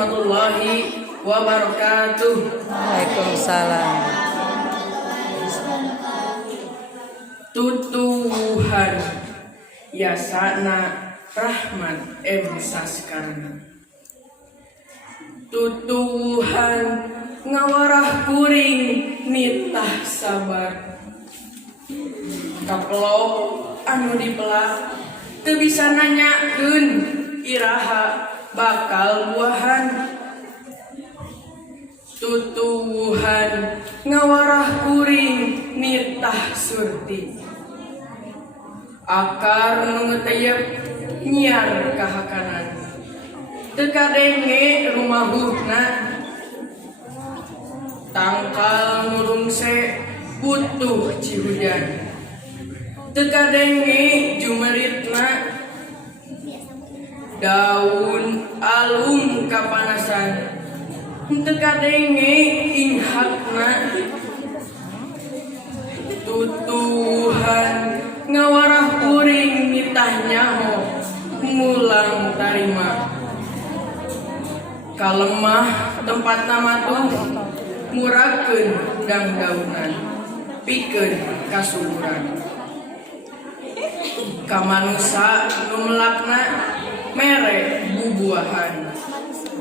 warahmatullahi wabarakatuh. Waalaikumsalam. Tutuhan Yasana Rahman M. Saskarna. Tutuhan ngawarah kuring nitah sabar. Kaplok anu dipelak teu bisa nanyakeun iraha bakal buahan. Tutuhan ngawarah kuring nitah surti. Akar nu ngeteyep nyiar kahakanan. Teu kadenge rumahuhna. Tangkal nurungse butuh cihujan. Teu kadenge jumeritna. Daun alum kapanasan. Teu kadenge inghakna. Tutuhan ngawarah kuring nitah nyaho ngulang tarima. Kalemah tempat nama tuh murakeun dangdaunan pikeun kasuburan. Kamanusa nu melakna mere bubuahan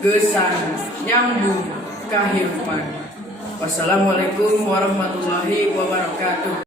gesan nyambung kahirupan. Wassalamualaikum warahmatullahi wabarakatuh.